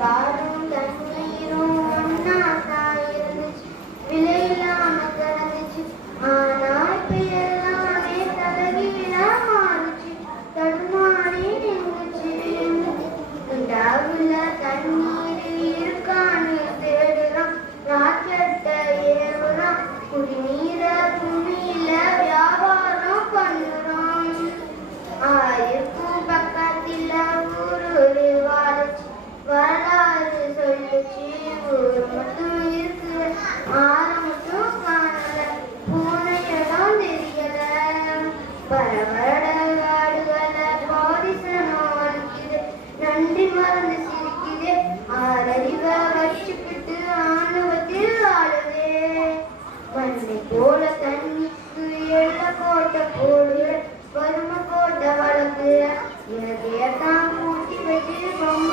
பாலும் தண்ணீரும் ஒன்னாத்தான் இருந்துச்சு, விலையில்லாம கிடந்துச்சு. ஆனா இப்ப எல்லாமே தலைகீழா மாறுச்சு, தடுமாறி நின்றுச்சு. குண்டாவுல தண்ணீர் இருக்கான்னு தேடுறான், ராக்கெட்ட ஏவுறான், குடிநீர பூமியில வியாபாரம் பண்ணுறான். ஆயிருக்கும் பக்கத்துல ஊரு வாழச்சு, வரலாறு சொல்லுச்சு. ஊரு மட்டும் இருக்கு, ஆறு மட்டும் காணல, போன இடம் தெரியல. பரவட காடுகளை பாதிசனம் அடிக்குது, நன்றி மறந்து சிரிக்குது. ஆறறிவை வச்சுக்கிட்டு ஆணவத்தில் ஆடுதே. மண்ணை போல தண்ணிக்கு எள்ள கோட்டை போடுற, வறுமை கோட்டை வளர்க்குற, இலகையத்தான் கூட்டி வச்சு பொம்மை